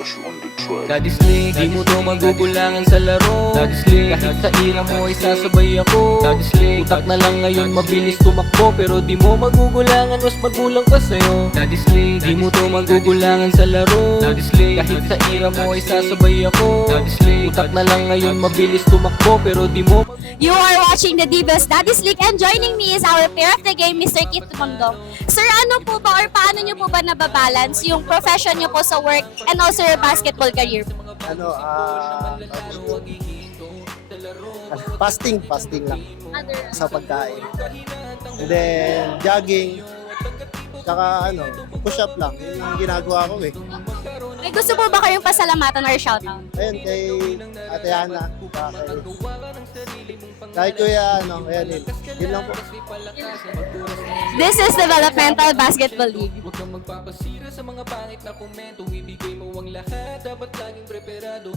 Daddy Slick, di mo to magugulangan sa laro. Daddy Slick, kahit sa ira mo ay sasabay ako. Daddy Slick, utak na lang ngayon mabilis tumakbo, pero di mo magugulangan, mas magulang pa sa'yo. Daddy Slick, di mo to magugulangan sa laro. Daddy Slick, kahit sa ira mo ay sasabay ako. Daddy Slick, utak na lang ngayon mabilis tumakbo, pero di mo You are watching the Divas Daddy Slick and joining me is our player of the game, Mr. Kit Mondong. Sir, ano po ba or paano nyo po ba nababalance yung profession nyo po sa work and also your basketball career? Fasting lang sa pagkain. And then, jogging. Tsaka push up lang. Yun yung ginagawa ko eh. May gusto po ba kayong pasalamatan or shoutout? Ayun, kay Ate Ana. Kay Kuya, ayan yun lang po. This is Developmental Basketball League. Huwag kang magpapasira sa mga pangit na komento. Ibigay mo ang lahat, dapat laging preparado.